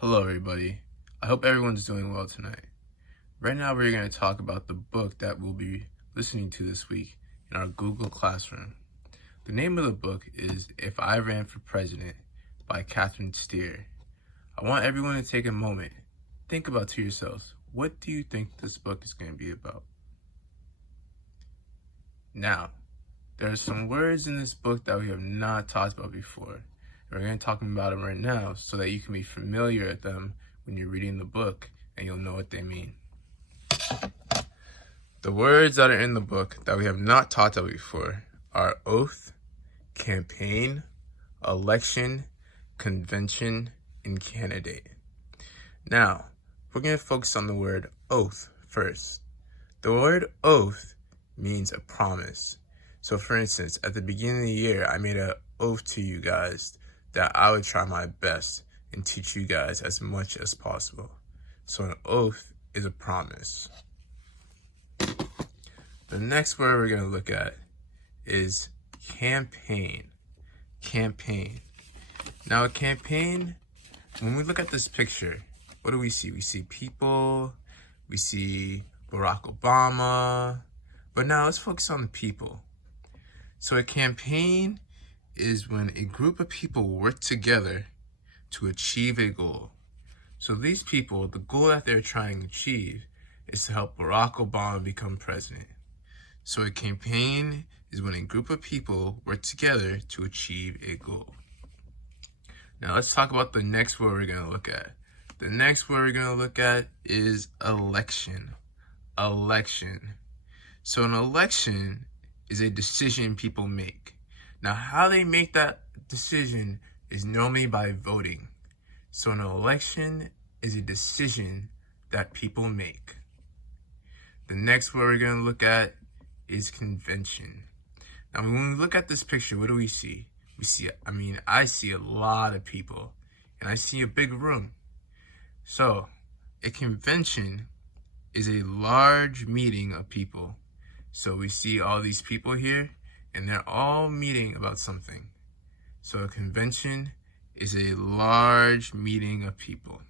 Hello everybody, I hope everyone's doing well tonight. Right now we're going to talk about the book that we'll be listening to this week in our Google Classroom. The name of the book is If I Ran for President by Catherine Steer. I want everyone to take a moment, think about to yourselves, what do you think this book is going to be about? Now, there are some words in this book that we have not talked about before. And we're going to talk about them right now so that you can be familiar with them when you're reading the book and you'll know what they mean. The words that are in the book that we have not talked about before are oath, campaign, election, convention, and candidate. Now, we're going to focus on the word oath first. The word oath means a promise. So for instance, at the beginning of the year, I made an oath to you guys that I would try my best and teach you guys as much as possible. So an oath is a promise. The next word we're going to look at is campaign. Campaign. Now a campaign, when we look at this picture, what do we see? We see people, we see Barack Obama, but now let's focus on the people. So a campaign is when a group of people work together to achieve a goal. So these people, the goal that they're trying to achieve is to help Barack Obama become president. So a campaign is when a group of people work together to achieve a goal. Now let's talk about the next word we're going to look at. The next word we're going to look at is election. Election. So an election is a decision people make. Now how they make that decision is normally by voting. So an election is a decision that people make. The next word we're going to look at is convention. Now when we look at this picture, what do we see? I see a lot of people and I see a big room. So a convention is a large meeting of people. So we see all these people here and they're all meeting about something. So a convention is a large meeting of people.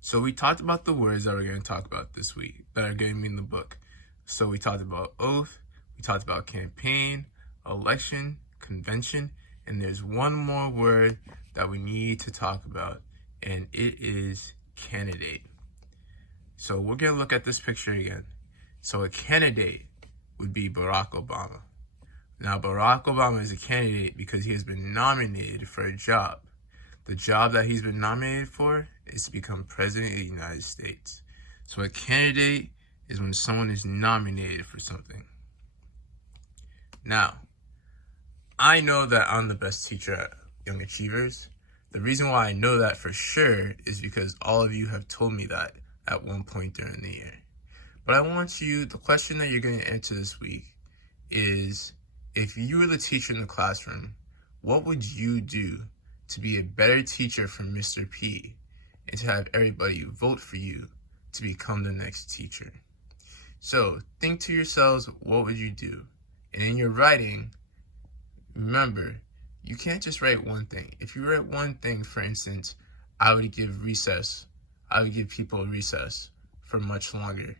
So we talked about the words that we're going to talk about this week that are going to be in the book. So we talked about oath, we talked about campaign, election, convention, and there's one more word that we need to talk about, and it is candidate. So we're going to look at this picture again. So a candidate would be Barack Obama. Now Barack Obama is a candidate because he has been nominated for a job. The job that he's been nominated for is to become president of the United States. So a candidate is when someone is nominated for something. Now, I know that I'm the best teacher at Young Achievers. The reason why I know that for sure is because all of you have told me that at one point during the year. But I want you, the question that you're going to answer this week is, if you were the teacher in the classroom, what would you do to be a better teacher for Mr. P and to have everybody vote for you to become the next teacher? So think to yourselves, what would you do? And in your writing, remember, you can't just write one thing. If you write one thing, for instance, I would give people recess for much longer.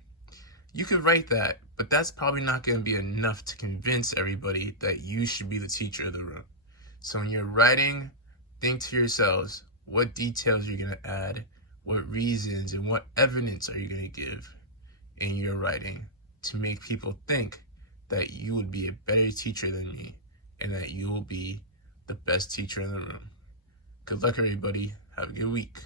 You could write that, but that's probably not going to be enough to convince everybody that you should be the teacher of the room. So when you're writing, think to yourselves, what details you're going to add, what reasons and what evidence are you going to give in your writing to make people think that you would be a better teacher than me and that you will be the best teacher in the room. Good luck, everybody. Have a good week.